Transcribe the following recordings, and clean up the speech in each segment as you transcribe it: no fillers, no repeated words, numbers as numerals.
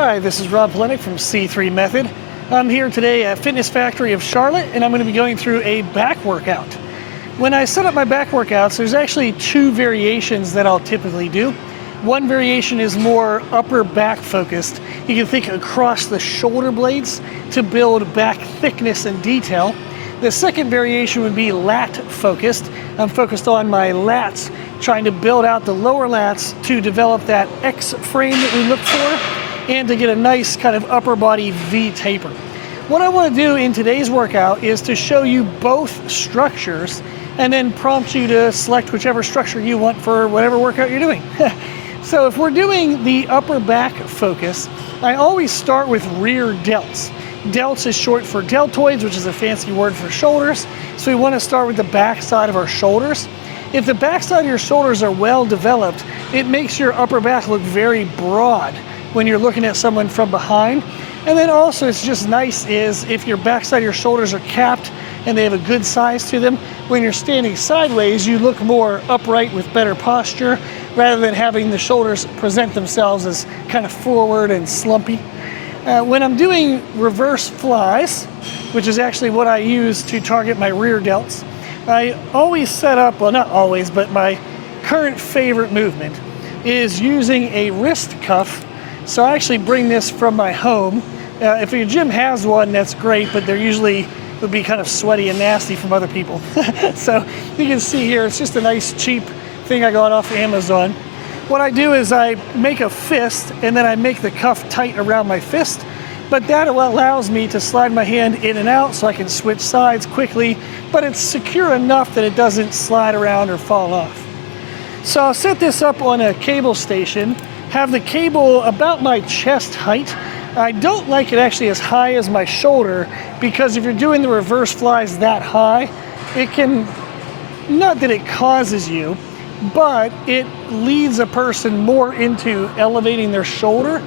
Hi, this is Rob Polenick from C3 Method. I'm here today at Fitness Factory of Charlotte, and I'm going to be going through a back workout. When I set up my back workouts, there's actually two variations that I'll typically do. One variation is more upper back focused. You can think across the shoulder blades to build back thickness and detail. The second variation would be lat focused. I'm focused on my lats, trying to build out the lower lats to develop that X frame that we look for, and to get a nice kind of upper body V taper. What I want to do in today's workout is to show you both structures and then prompt you to select whichever structure you want for whatever workout you're doing. So if we're doing the upper back focus, I always start with rear delts. Delts is short for deltoids, which is a fancy word for shoulders. So we want to start with the back side of our shoulders. If the back side of your shoulders are well developed, it makes your upper back look very broad when you're looking at someone from behind. And then also it's just nice is if your backside of your shoulders are capped and they have a good size to them, when you're standing sideways, you look more upright with better posture rather than having the shoulders present themselves as kind of forward and slumpy. When I'm doing reverse flies, which is actually what I use to target my rear delts, I always set up, well not always, but my current favorite movement is using a wrist cuff. So I actually bring this from my home. If your gym has one, that's great, but they're usually would be kind of sweaty and nasty from other people. So you can see here, it's just a nice cheap thing I got off Amazon. What I do is I make a fist and then I make the cuff tight around my fist, but that allows me to slide my hand in and out so I can switch sides quickly, but it's secure enough that it doesn't slide around or fall off. So I'll set this up on a cable station, have the cable about my chest height. I don't like it actually as high as my shoulder, because if you're doing the reverse flies that high, it can, not that it causes you, but it leads a person more into elevating their shoulder.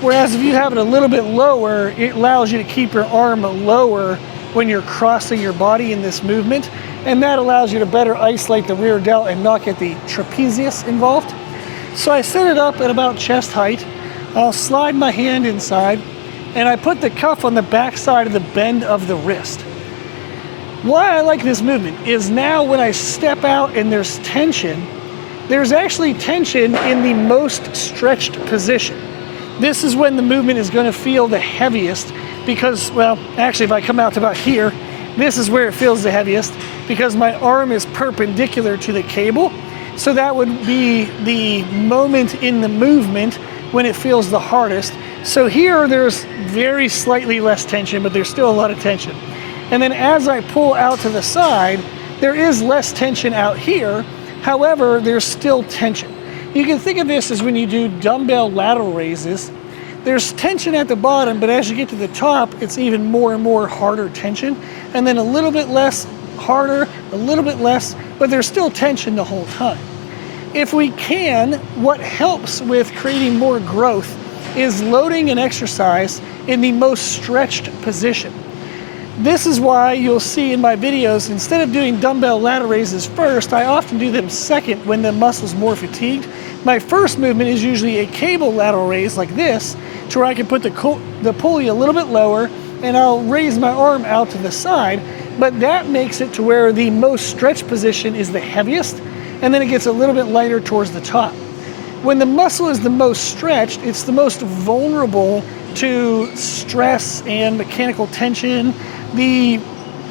Whereas if you have it a little bit lower, it allows you to keep your arm lower when you're crossing your body in this movement. And that allows you to better isolate the rear delt and not get the trapezius involved. So I set it up at about chest height. I'll slide my hand inside and I put the cuff on the back side of the bend of the wrist. Why I like this movement is now when I step out and there's tension, there's actually tension in the most stretched position. This is when the movement is going to feel the heaviest because, well, actually if I come out to about here, this is where it feels the heaviest because my arm is perpendicular to the cable. So that would be the moment in the movement when it feels the hardest. So here there's very slightly less tension, but there's still a lot of tension. And then as I pull out to the side, there is less tension out here. However, there's still tension. You can think of this as when you do dumbbell lateral raises. There's tension at the bottom, but as you get to the top, it's even more and more harder tension. And then a little bit less harder, a little bit less, but there's still tension the whole time. If we can, what helps with creating more growth is loading an exercise in the most stretched position. This is why you'll see in my videos, instead of doing dumbbell lateral raises first, I often do them second when the muscle's more fatigued. My first movement is usually a cable lateral raise like this, to where I can put the pulley a little bit lower and I'll raise my arm out to the side, but that makes it to where the most stretched position is the heaviest, and then it gets a little bit lighter towards the top. When the muscle is the most stretched, it's the most vulnerable to stress and mechanical tension, the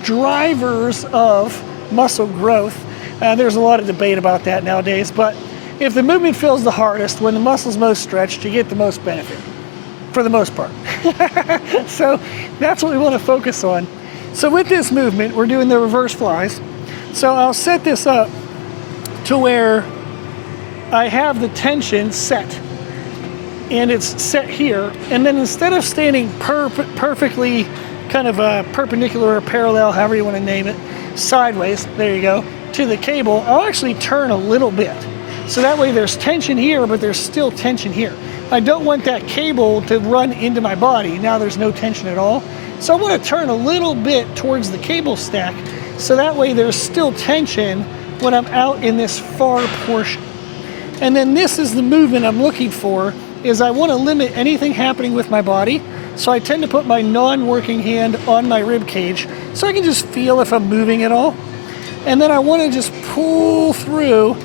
drivers of muscle growth. There's a lot of debate about that nowadays, but if the movement feels the hardest, when the muscle's most stretched, you get the most benefit, for the most part. So that's what we want to focus on. So with this movement, we're doing the reverse flies. So I'll set this up to where I have the tension set and it's set here, and then instead of standing perfectly kind of perpendicular or parallel, however you want to name it, sideways, there you go, to the cable, I'll actually turn a little bit. So that way there's tension here, but there's still tension here. I don't want that cable to run into my body. Now there's no tension at all. So I want to turn a little bit towards the cable stack, so that way there's still tension when I'm out in this far portion. And then this is the movement I'm looking for is I want to limit anything happening with my body. So I tend to put my non-working hand on my rib cage so I can just feel if I'm moving at all. And then I want to just pull through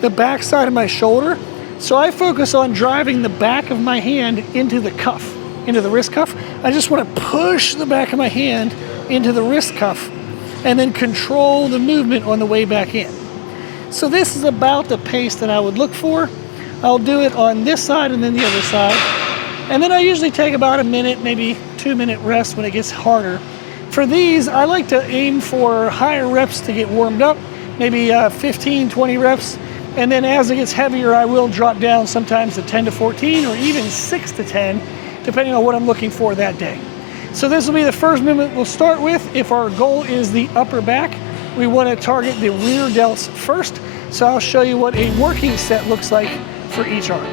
the back side of my shoulder. So I focus on driving the back of my hand into the cuff, into the wrist cuff. I just want to push the back of my hand into the wrist cuff and then control the movement on the way back in. So this is about the pace that I would look for. I'll do it on this side and then the other side. And then I usually take about a minute, maybe 2-minute rest when it gets harder. For these, I like to aim for higher reps to get warmed up, maybe 15, 20 reps. And then as it gets heavier, I will drop down sometimes to 10 to 14 or even 6 to 10, depending on what I'm looking for that day. So this will be the first movement we'll start with. If our goal is the upper back, we want to target the rear delts first. So I'll show you what a working set looks like for each arm.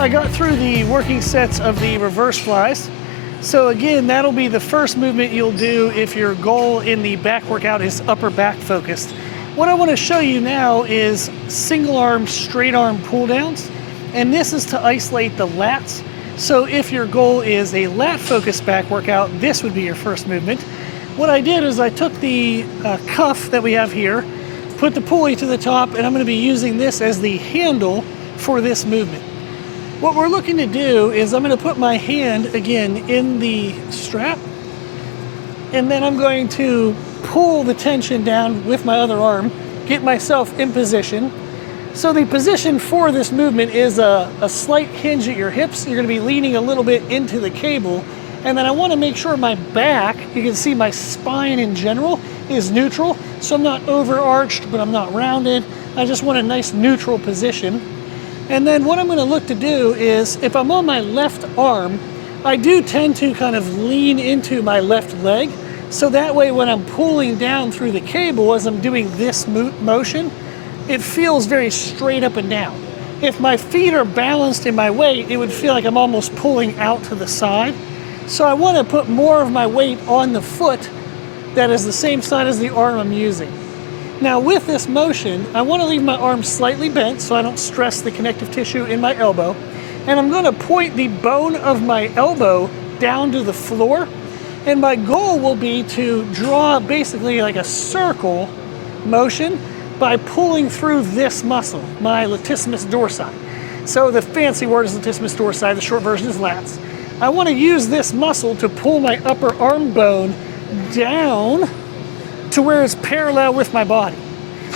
I got through the working sets of the reverse flies. So again, that'll be the first movement you'll do if your goal in the back workout is upper back focused. What I want to show you now is single arm, straight arm pull downs. And this is to isolate the lats. So if your goal is a lat focused back workout, this would be your first movement. What I did is I took the cuff that we have here, put the pulley to the top, and I'm going to be using this as the handle for this movement. What we're looking to do is I'm going to put my hand again in the strap, and then I'm going to pull the tension down with my other arm, get myself in position. So the position for this movement is a slight hinge at your hips. You're going to be leaning a little bit into the cable, and then I want to make sure my back, you can see my spine in general, is neutral. So I'm not overarched, but I'm not rounded. I just want a nice neutral position. And then what I'm going to look to do is, if I'm on my left arm, I do tend to kind of lean into my left leg. So that way when I'm pulling down through the cable as I'm doing this motion, it feels very straight up and down. If my feet are balanced in my weight, it would feel like I'm almost pulling out to the side. So I want to put more of my weight on the foot that is the same side as the arm I'm using. Now with this motion, I want to leave my arm slightly bent so I don't stress the connective tissue in my elbow. And I'm going to point the bone of my elbow down to the floor. And my goal will be to draw basically like a circle motion by pulling through this muscle, my latissimus dorsi. So the fancy word is latissimus dorsi, the short version is lats. I want to use this muscle to pull my upper arm bone down to where it's parallel with my body.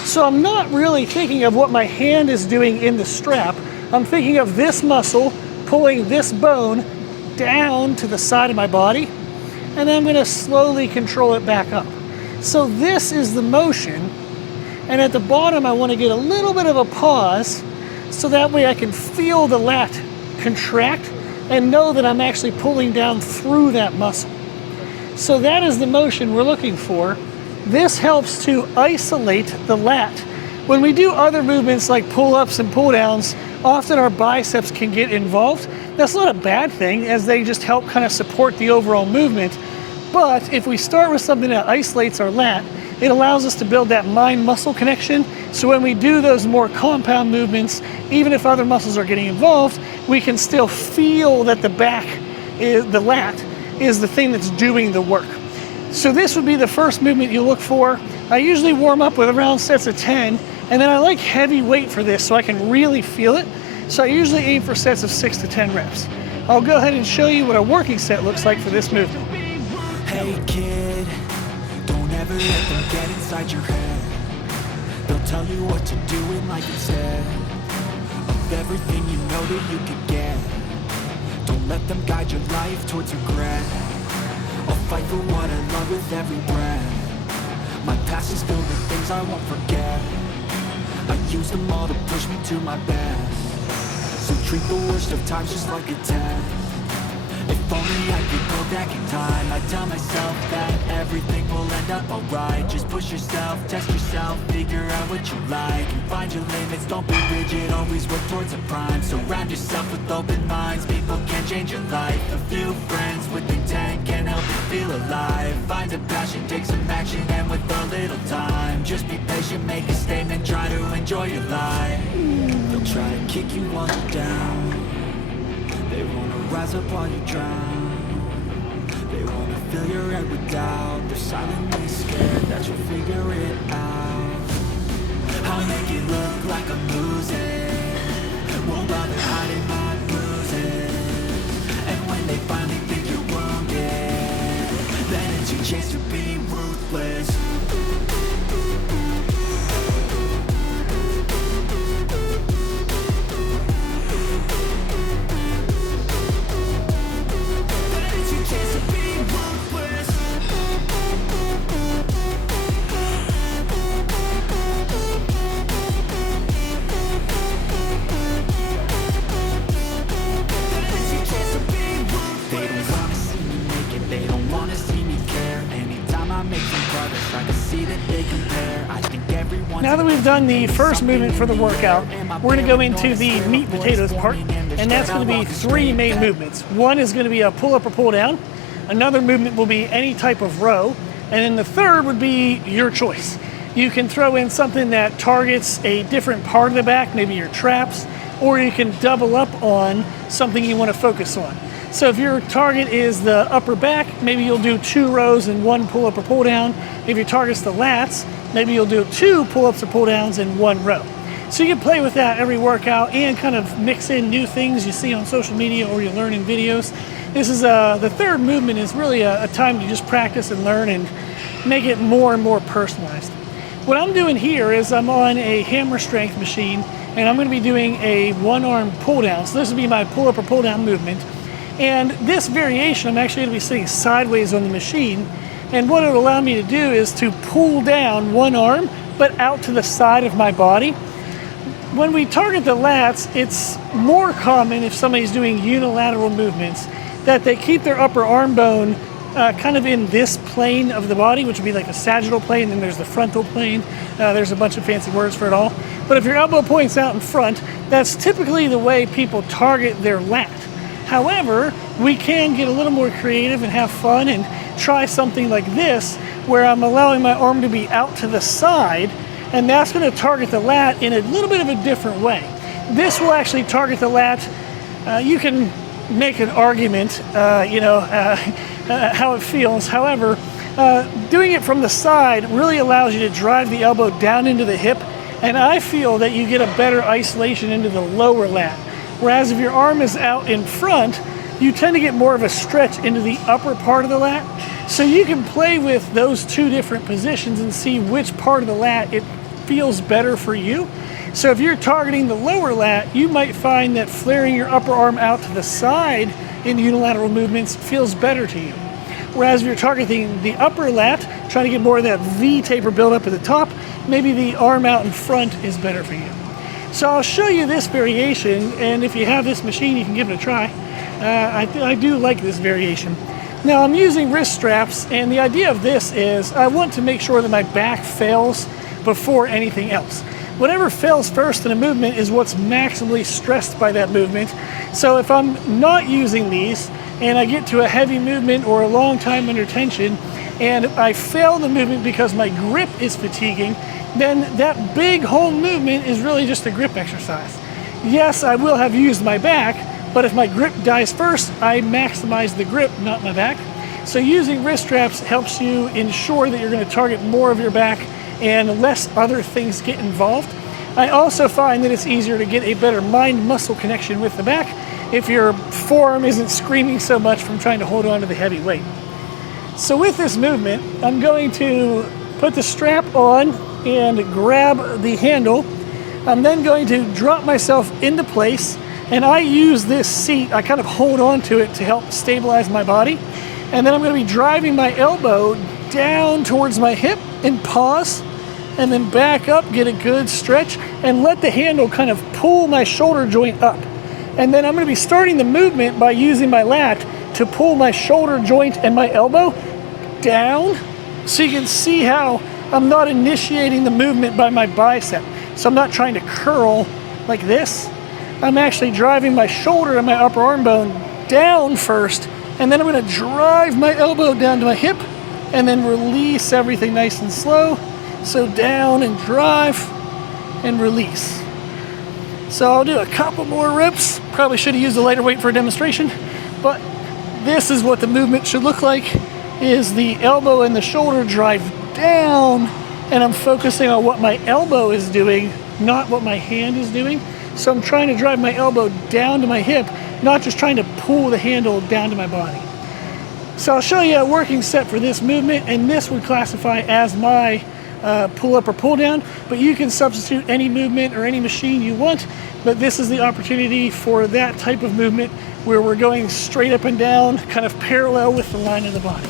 So I'm not really thinking of what my hand is doing in the strap. I'm thinking of this muscle pulling this bone down to the side of my body, and then I'm going to slowly control it back up. So this is the motion, and at the bottom I want to get a little bit of a pause so that way I can feel the lat contract and know that I'm actually pulling down through that muscle. So that is the motion we're looking for. This helps to isolate the lat. When we do other movements like pull-ups and pull-downs, often our biceps can get involved. That's not a bad thing, as they just help kind of support the overall movement. But if we start with something that isolates our lat, it allows us to build that mind-muscle connection. So when we do those more compound movements, even if other muscles are getting involved, we can still feel that the lat is the thing that's doing the work. So this would be the first movement you look for. I usually warm up with around sets of 10, and then I like heavy weight for this so I can really feel it. So I usually aim for sets of 6 to 10 reps. I'll go ahead and show you what a working set looks like for this movement. Hey kid, don't ever let them get inside your head. They'll tell you what to do in life instead of everything you know that you could get. Don't let them guide your life towards regret. I'll fight for what I love with every breath. My past is filled with things I won't forget. I use them all to push me to my best. So treat the worst of times just like a test. If only I could go back in time, I'd tell myself that everything will end up alright. Just push yourself, test yourself, figure out what you like, and find your limits, don't be rigid, always work towards a prime. Surround yourself with open minds, people can change your life. A few friends with intent can help you feel alive. Find a passion, take some action, and with a little time, just be patient, make a statement, try to enjoy your life. They'll try to kick you while you're down. They wanna rise up while you drown. They wanna fill your head with doubt. They're silently scared that you'll figure it out. I'll make it look like I'm losing, won't bother hiding my bruises. And when they finally think you're wounded, then it's your chance to be ruthless. Now that we've done the first movement for the workout, we're going to go into the meat and potatoes part, and that's going to be 3 main movements. One is going to be a pull-up or pull-down. Another movement will be any type of row, and then the third would be your choice. You can throw in something that targets a different part of the back, maybe your traps, or you can double up on something you want to focus on. So if your target is the upper back, maybe you'll do 2 rows and 1 pull-up or pull-down. If your target's the lats, maybe you'll do 2 pull-ups or pull-downs in 1 row. So you can play with that every workout and kind of mix in new things you see on social media or you learn in videos. This is the third movement is really a time to just practice and learn and make it more and more personalized. What I'm doing here is I'm on a hammer strength machine, and I'm going to be doing a 1-arm pull-down. So this will be my pull-up or pull-down movement. And this variation, I'm actually going to be sitting sideways on the machine. And what it will allow me to do is to pull down 1 arm, but out to the side of my body. When we target the lats, it's more common if somebody's doing unilateral movements that they keep their upper arm bone kind of in this plane of the body, which would be like the sagittal plane, and then there's the frontal plane. There's a bunch of fancy words for it all. But if your elbow points out in front, that's typically the way people target their lat. However, we can get a little more creative and have fun and try something like this, where I'm allowing my arm to be out to the side, and that's going to target the lat in a little bit of a different way. This will actually target the lat. You can make an argument, how it feels. However, doing it from the side really allows you to drive the elbow down into the hip, and I feel that you get a better isolation into the lower lat. Whereas if your arm is out in front, you tend to get more of a stretch into the upper part of the lat. So you can play with those 2 different positions and see which part of the lat it feels better for you. So if you're targeting the lower lat, you might find that flaring your upper arm out to the side in unilateral movements feels better to you. Whereas if you're targeting the upper lat, trying to get more of that V taper build up at the top, maybe the arm out in front is better for you. So I'll show you this variation, and if you have this machine, you can give it a try. I do like this variation. Now I'm using wrist straps, and the idea of this is I want to make sure that my back fails before anything else. whatever fails first in a movement is what's maximally stressed by that movement. So if I'm not using these and I get to a heavy movement or a long time under tension and I fail the movement because my grip is fatiguing, then that big whole movement is really just a grip exercise. Yes, I will have used my back, but if my grip dies first, I maximize the grip, not my back. So using wrist straps helps you ensure that you're going to target more of your back and less other things get involved. I also find that it's easier to get a better mind-muscle connection with the back if your forearm isn't screaming so much from trying to hold on to the heavy weight. So with this movement, I'm going to put the strap on and grab the handle. I'm then going to drop myself into place, and I use this seat, I kind of hold on to it to help stabilize my body. And then I'm going to be driving my elbow down towards my hip and pause, and then back up, get a good stretch, and let the handle kind of pull my shoulder joint up. And then I'm going to be starting the movement by using my lat to pull my shoulder joint and my elbow down, so you can see how I'm not initiating the movement by my bicep. So I'm not trying to curl like this. I'm actually driving my shoulder and my upper arm bone down first, and then I'm going to drive my elbow down to my hip and then release everything nice and slow. So down and drive and release. So I'll do a couple more reps. Probably should have used a lighter weight for a demonstration, but this is what the movement should look like, is the elbow and the shoulder drive down, and I'm focusing on what my elbow is doing, not what my hand is doing. So I'm trying to drive my elbow down to my hip, not just trying to pull the handle down to my body. So I'll show you a working set for this movement, and this would classify as my pull up or pull down, but you can substitute any movement or any machine you want, but this is the opportunity for that type of movement where we're going straight up and down, kind of parallel with the line of the body.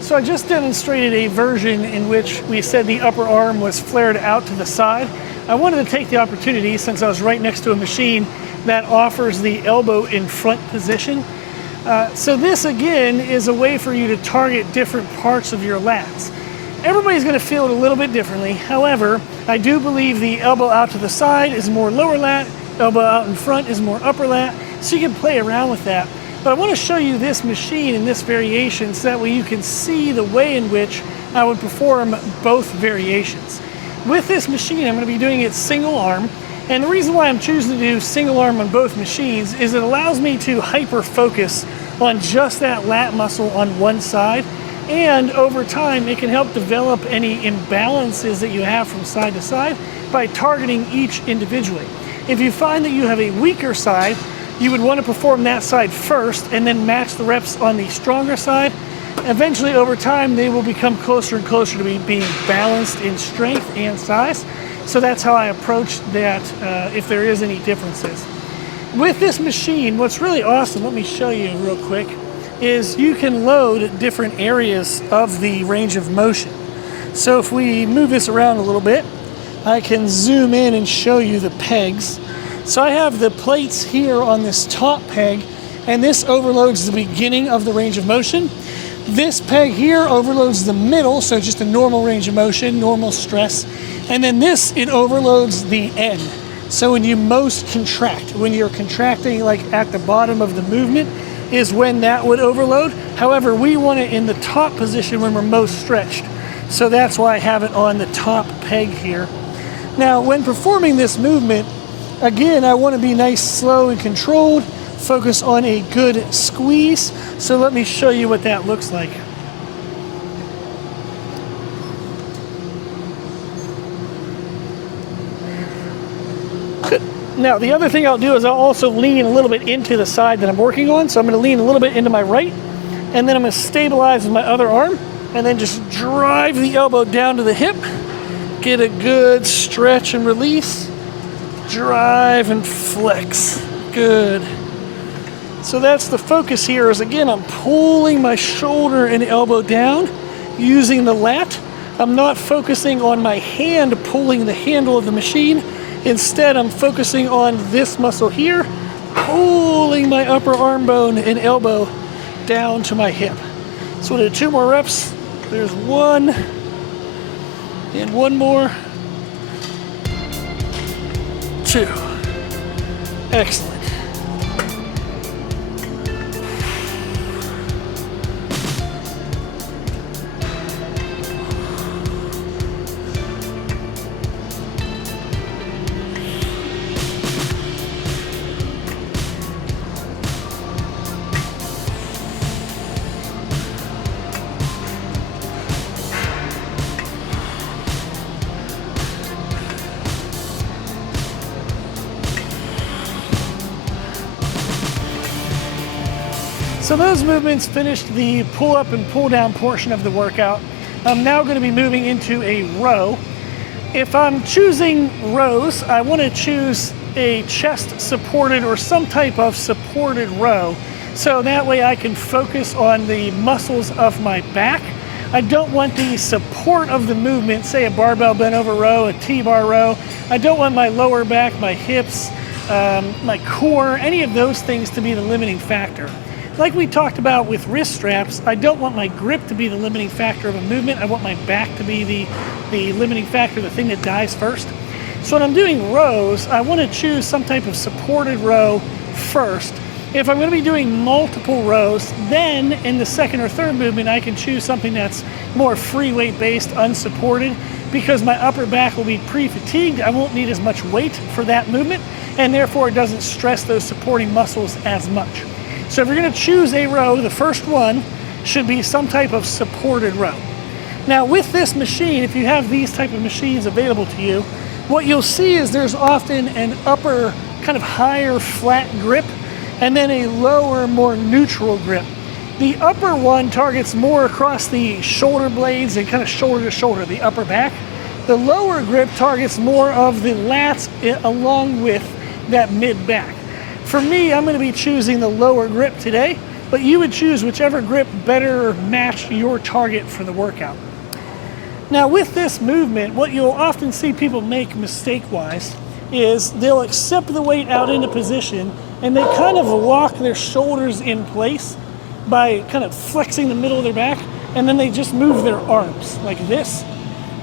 So I just demonstrated a version in which we said the upper arm was flared out to the side. I wanted to take the opportunity, since I was right next to a machine that offers the elbow in front position. So this again is a way for you to target different parts of your lats. Everybody's going to feel it a little bit differently. However, I do believe the elbow out to the side is more lower lat, elbow out in front is more upper lat, so you can play around with that. But I want to show you this machine and this variation so that way you can see the way in which I would perform both variations. With this machine, I'm going to be doing it single arm, and the reason why I'm choosing to do single arm on both machines is it allows me to hyper focus on just that lat muscle on one side, And over time, it can help develop any imbalances that you have from side to side by targeting each individually. If you find that you have a weaker side, you would want to perform that side first and then match the reps on the stronger side. Eventually, over time, they will become closer and closer to being balanced in strength and size. So that's how I approach that if there is any differences. With this machine, what's really awesome, let me show you real quick, is you can load different areas of the range of motion. So if we move this around a little bit, I can zoom in and show you the pegs. So I have the plates here on this top peg, and this overloads the beginning of the range of motion. This peg here overloads the middle, so just a normal range of motion, normal stress. And then this, it overloads the end. So when you most contract, when you're contracting like at the bottom of the movement, is when that would overload. However, we want it in the top position when we're most stretched. So that's why I have it on the top peg here. Now, when performing this movement, again, I want to be nice, slow, and controlled. Focus on a good squeeze. So let me show you what that looks like. Good. Now, the other thing I'll do is I'll also lean a little bit into the side that I'm working on. So I'm going to lean a little bit into my right, and then I'm going to stabilize with my other arm, and then just drive the elbow down to the hip. Get a good stretch and release. Drive and flex. Good. So that's the focus here is, again, I'm pulling my shoulder and elbow down using the lat. I'm not focusing on my hand pulling the handle of the machine. Instead, I'm focusing on this muscle here, pulling my upper arm bone and elbow down to my hip. So we'll do 2 more reps. There's 1, and 1 more. 2. Excellent. So those movements finished the pull up and pull down portion of the workout. I'm now going to be moving into a row. If I'm choosing rows, I want to choose a chest supported or some type of supported row. So that way I can focus on the muscles of my back. I don't want the support of the movement, say a barbell bent over row, a T-bar row. I don't want my lower back, my hips, my core, any of those things to be the limiting factor. Like we talked about with wrist straps, I don't want my grip to be the limiting factor of a movement. I want my back to be the limiting factor, the thing that dies first. So when I'm doing rows, I want to choose some type of supported row first. If I'm going to be doing multiple rows, then in the second or third movement, I can choose something that's more free weight based, unsupported, because my upper back will be pre-fatigued. I won't need as much weight for that movement, and therefore it doesn't stress those supporting muscles as much. So if you're going to choose a row, the first one should be some type of supported row. Now with this machine, if you have these type of machines available to you, what you'll see is there's often an upper kind of higher flat grip and then a lower, more neutral grip. The upper one targets more across the shoulder blades and kind of shoulder to shoulder, the upper back. The lower grip targets more of the lats along with that mid back. For me, I'm going to be choosing the lower grip today, but you would choose whichever grip better match your target for the workout. Now with this movement, what you'll often see people make mistake-wise is they'll accept the weight out into position and they kind of lock their shoulders in place by kind of flexing the middle of their back, and then they just move their arms like this.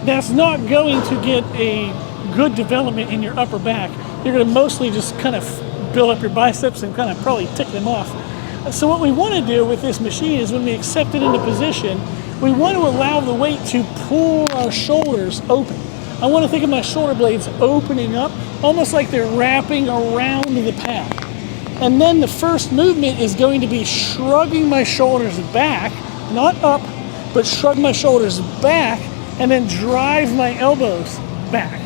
That's not going to get a good development in your upper back. You're going to mostly just kind of build up your biceps and kind of probably tick them off. So what we want to do with this machine is when we accept it into position, we want to allow the weight to pull our shoulders open. I want to think of my shoulder blades opening up, almost like they're wrapping around the pad. And then the first movement is going to be shrugging my shoulders back, not up, but shrug my shoulders back and then drive my elbows back.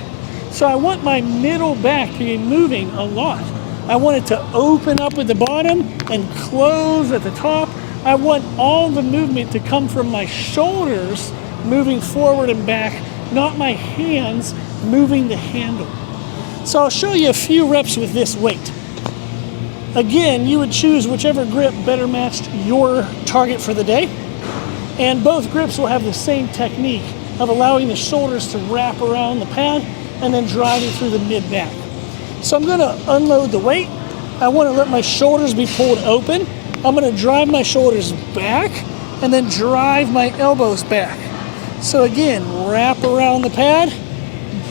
So I want my middle back to be moving a lot. I want it to open up at the bottom and close at the top. I want all the movement to come from my shoulders moving forward and back, not my hands moving the handle. So I'll show you a few reps with this weight. Again, you would choose whichever grip better matched your target for the day. And both grips will have the same technique of allowing the shoulders to wrap around the pad and then driving through the mid-back. So I'm gonna unload the weight. I wanna let my shoulders be pulled open. I'm gonna drive my shoulders back and then drive my elbows back. So again, wrap around the pad,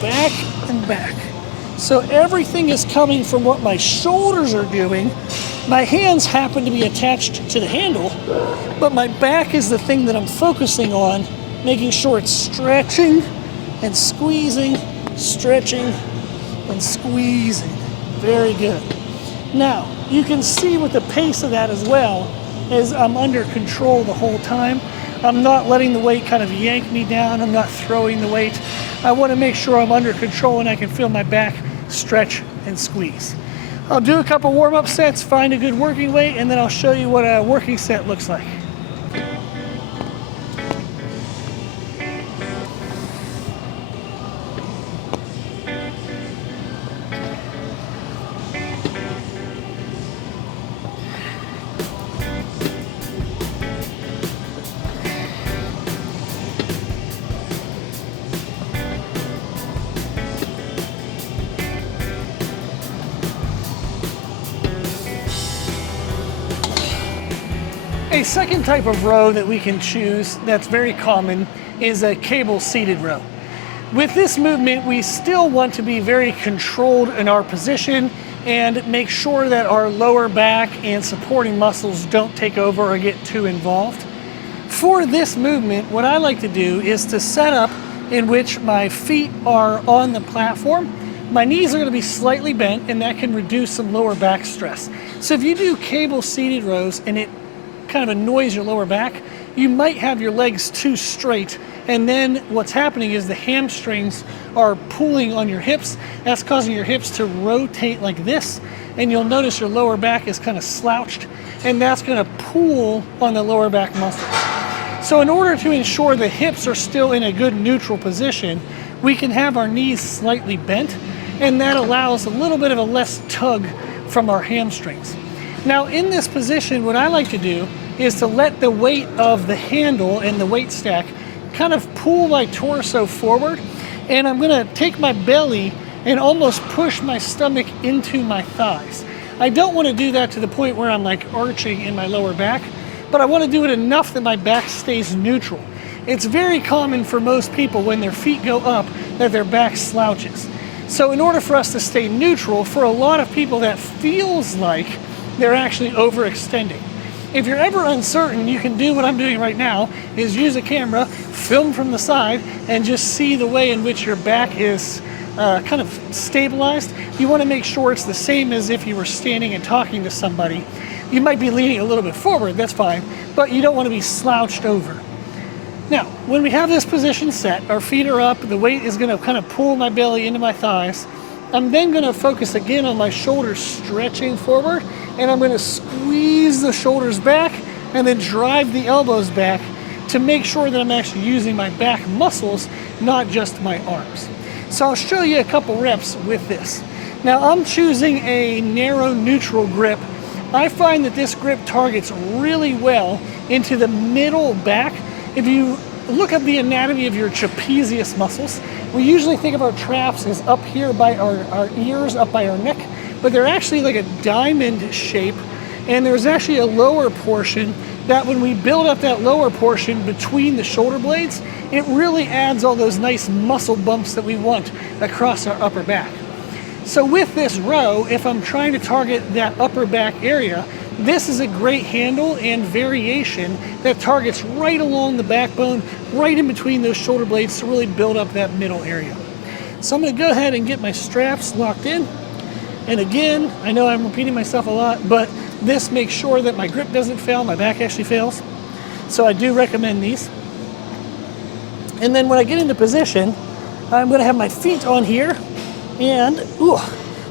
back and back. So everything is coming from what my shoulders are doing. My hands happen to be attached to the handle, but my back is the thing that I'm focusing on, making sure it's stretching and squeezing, stretching and squeezing. Very good. Now, you can see with the pace of that as well, is I'm under control the whole time. I'm not letting the weight kind of yank me down. I'm not throwing the weight. I want to make sure I'm under control and I can feel my back stretch and squeeze. I'll do a couple warm-up sets, find a good working weight, and then I'll show you what a working set looks like. A second type of row that we can choose that's very common is a cable seated row. With this movement, we still want to be very controlled in our position and make sure that our lower back and supporting muscles don't take over or get too involved. For this movement, what I like to do is to set up in which my feet are on the platform. My knees are going to be slightly bent, and that can reduce some lower back stress. So if you do cable seated rows and it kind of annoys your lower back, you might have your legs too straight, and then what's happening is the hamstrings are pulling on your hips. That's causing your hips to rotate like this, and you'll notice your lower back is kind of slouched, and that's going to pull on the lower back muscles. So in order to ensure the hips are still in a good neutral position, we can have our knees slightly bent, and that allows a little bit of a less tug from our hamstrings. Now in this position, what I like to do is to let the weight of the handle and the weight stack kind of pull my torso forward, and I'm gonna take my belly and almost push my stomach into my thighs. I don't wanna do that to the point where I'm like arching in my lower back, but I wanna do it enough that my back stays neutral. It's very common for most people when their feet go up that their back slouches. So in order for us to stay neutral, for a lot of people that feels like they're actually overextending. If you're ever uncertain, you can do what I'm doing right now, is use a camera, film from the side, and just see the way in which your back is kind of stabilized. You want to make sure it's the same as if you were standing and talking to somebody. You might be leaning a little bit forward, that's fine, but you don't want to be slouched over. Now, when we have this position set, our feet are up, the weight is going to kind of pull my belly into my thighs. I'm then going to focus again on my shoulders stretching forward, and I'm going to squeeze the shoulders back and then drive the elbows back to make sure that I'm actually using my back muscles, not just my arms. So I'll show you a couple reps with this. Now I'm choosing a narrow neutral grip. I find that this grip targets really well into the middle back. If you look at the anatomy of your trapezius muscles, we usually think of our traps as up here by our ears, up by our neck, but they're actually like a diamond shape, and there's actually a lower portion that when we build up that lower portion between the shoulder blades, it really adds all those nice muscle bumps that we want across our upper back. So with this row, if I'm trying to target that upper back area, this is a great handle and variation that targets right along the backbone, right in between those shoulder blades to really build up that middle area. So I'm going to go ahead and get my straps locked in. And again, I know I'm repeating myself a lot, but this makes sure that my grip doesn't fail, my back actually fails. So I do recommend these. And then when I get into position, I'm gonna have my feet on here, and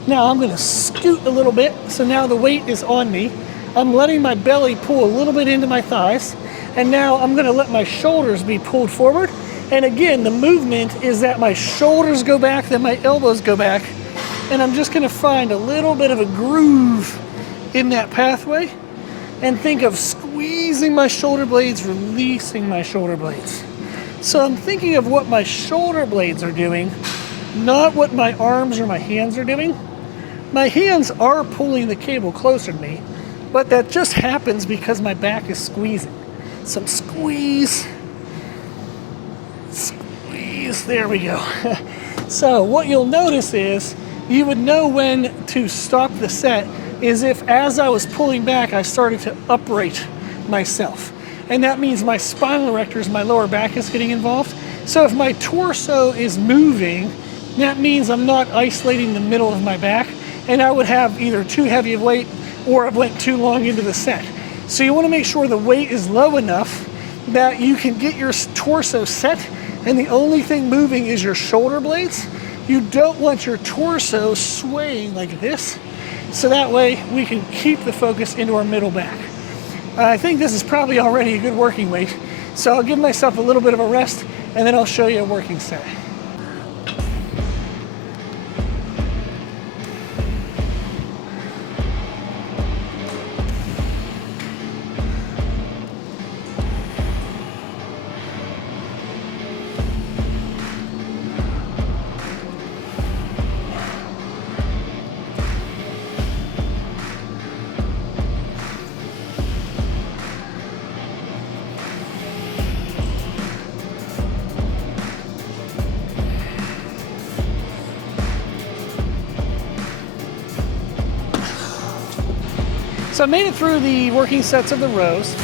now I'm gonna scoot a little bit, so now the weight is on me. I'm letting my belly pull a little bit into my thighs, and now I'm gonna let my shoulders be pulled forward. And again, the movement is that my shoulders go back, then my elbows go back, and I'm just gonna find a little bit of a groove in that pathway, and think of squeezing my shoulder blades, releasing my shoulder blades. So I'm thinking of what my shoulder blades are doing, not what my arms or my hands are doing. My hands are pulling the cable closer to me, but that just happens because my back is squeezing. Some squeeze, squeeze, there we go. So what you'll notice is, you would know when to stop the set is if as I was pulling back, I started to upright myself. And that means my spinal erectors, my lower back is getting involved. So if my torso is moving, that means I'm not isolating the middle of my back, and I would have either too heavy of weight or I've went too long into the set. So you wanna make sure the weight is low enough that you can get your torso set, and the only thing moving is your shoulder blades. You don't want your torso swaying like this, so that way we can keep the focus into our middle back. I think this is probably already a good working weight, so I'll give myself a little bit of a rest, and then I'll show you a working set. So I made it through the working sets of the rows.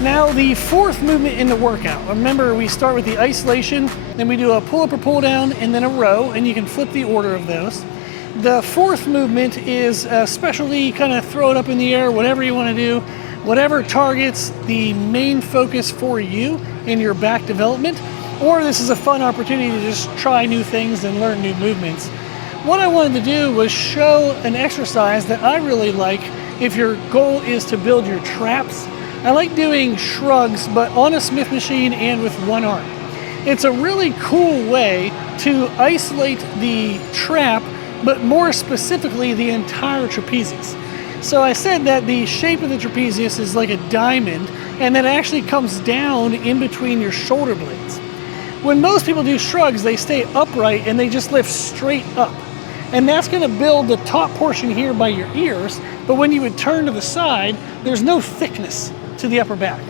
Now the fourth movement in the workout. Remember, we start with the isolation, then we do a pull up or pull down, and then a row, and you can flip the order of those. The fourth movement is especially kind of throw it up in the air, whatever you want to do, whatever targets the main focus for you in your back development, or this is a fun opportunity to just try new things and learn new movements. What I wanted to do was show an exercise that I really like if your goal is to build your traps. I like doing shrugs, but on a Smith machine and with one arm. It's a really cool way to isolate the trap, but more specifically the entire trapezius. So I said that the shape of the trapezius is like a diamond, and that actually comes down in between your shoulder blades. When most people do shrugs, they stay upright and they just lift straight up. And that's gonna build the top portion here by your ears, but when you would turn to the side, there's no thickness to the upper back.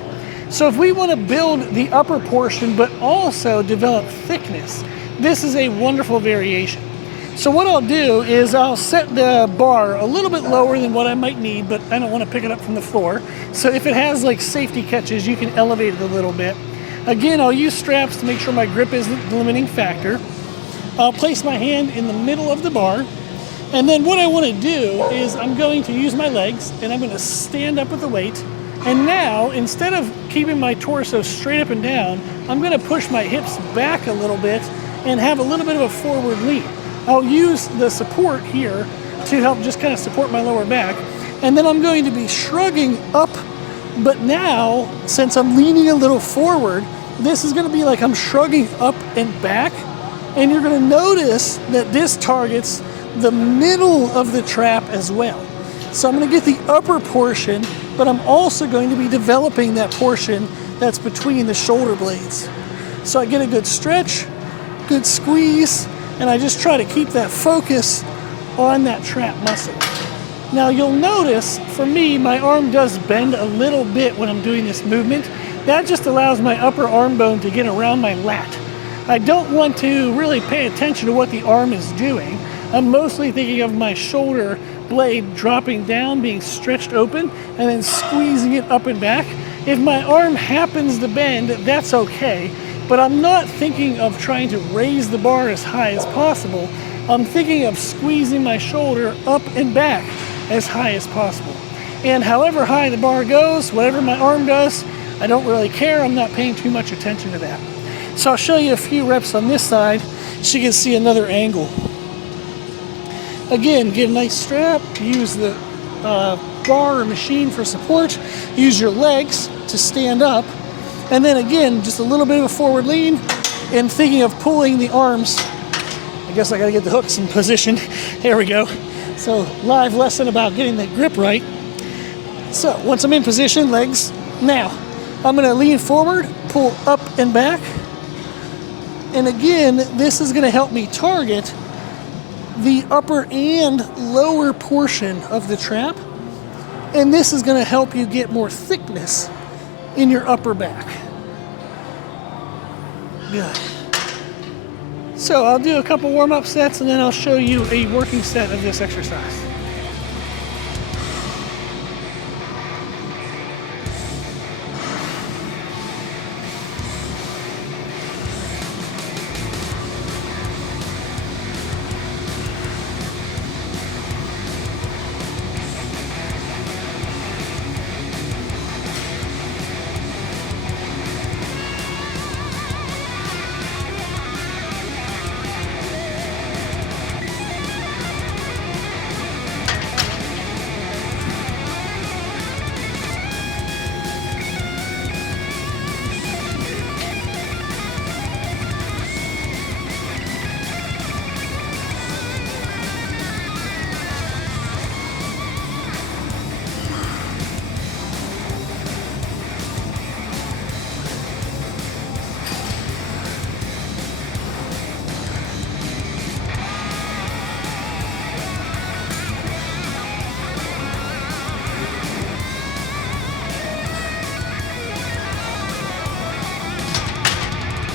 So if we wanna build the upper portion, but also develop thickness, this is a wonderful variation. So what I'll do is I'll set the bar a little bit lower than what I might need, but I don't wanna pick it up from the floor. So if it has like safety catches, you can elevate it a little bit. Again, I'll use straps to make sure my grip isn't the limiting factor. I'll place my hand in the middle of the bar, and then what I want to do is I'm going to use my legs, and I'm going to stand up with the weight, and now instead of keeping my torso straight up and down, I'm going to push my hips back a little bit and have a little bit of a forward lean. I'll use the support here to help just kind of support my lower back, and then I'm going to be shrugging up, but now since I'm leaning a little forward, this is going to be like I'm shrugging up and back. And you're gonna notice that this targets the middle of the trap as well. So I'm gonna get the upper portion, but I'm also going to be developing that portion that's between the shoulder blades. So I get a good stretch, good squeeze, and I just try to keep that focus on that trap muscle. Now you'll notice, for me, my arm does bend a little bit when I'm doing this movement. That just allows my upper arm bone to get around my lat. I don't want to really pay attention to what the arm is doing. I'm mostly thinking of my shoulder blade dropping down, being stretched open, and then squeezing it up and back. If my arm happens to bend, that's okay, but I'm not thinking of trying to raise the bar as high as possible. I'm thinking of squeezing my shoulder up and back as high as possible. And however high the bar goes, whatever my arm does, I don't really care. I'm not paying too much attention to that. So I'll show you a few reps on this side so you can see another angle. Again, get a nice strap, use the bar or machine for support, use your legs to stand up, and then again, just a little bit of a forward lean, and thinking of pulling the arms. I guess I gotta get the hooks in position. There we go. So live lesson about getting the grip right. So once I'm in position, legs. Now, I'm gonna lean forward, pull up and back. And again, this is gonna help me target the upper and lower portion of the trap. And this is gonna help you get more thickness in your upper back. Good. So I'll do a couple warm-up sets and then I'll show you a working set of this exercise.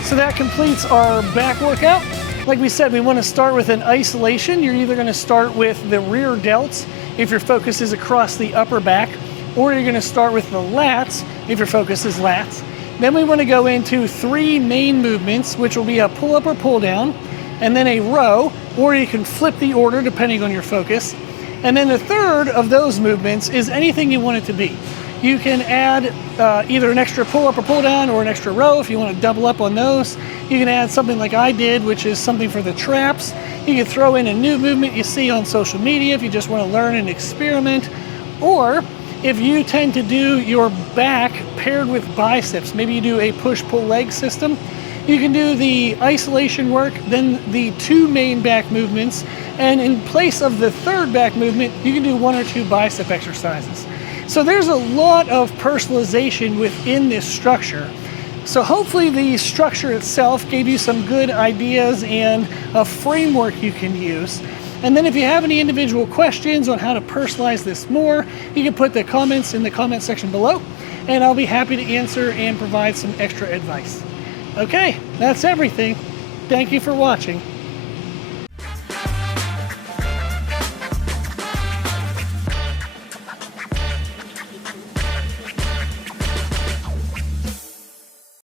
So that completes our back workout. Like we said, we want to start with an isolation. You're either going to start with the rear delts if your focus is across the upper back, or you're going to start with the lats if your focus is lats. Then we want to go into 3 main movements, which will be a pull up or pull down, and then a row, or you can flip the order depending on your focus. And then the third of those movements is anything you want it to be. You can add either an extra pull up or pull down or an extra row if you want to double up on those. You can add something like I did, which is something for the traps. You can throw in a new movement you see on social media if you just want to learn and experiment. Or if you tend to do your back paired with biceps, maybe you do a push-pull leg system, you can do the isolation work, then the 2 main back movements, and in place of the 3rd back movement, you can do 1 or 2 bicep exercises. So there's a lot of personalization within this structure. So hopefully the structure itself gave you some good ideas and a framework you can use. And then if you have any individual questions on how to personalize this more, you can put the comments in the comment section below, and I'll be happy to answer and provide some extra advice. Okay, that's everything. Thank you for watching.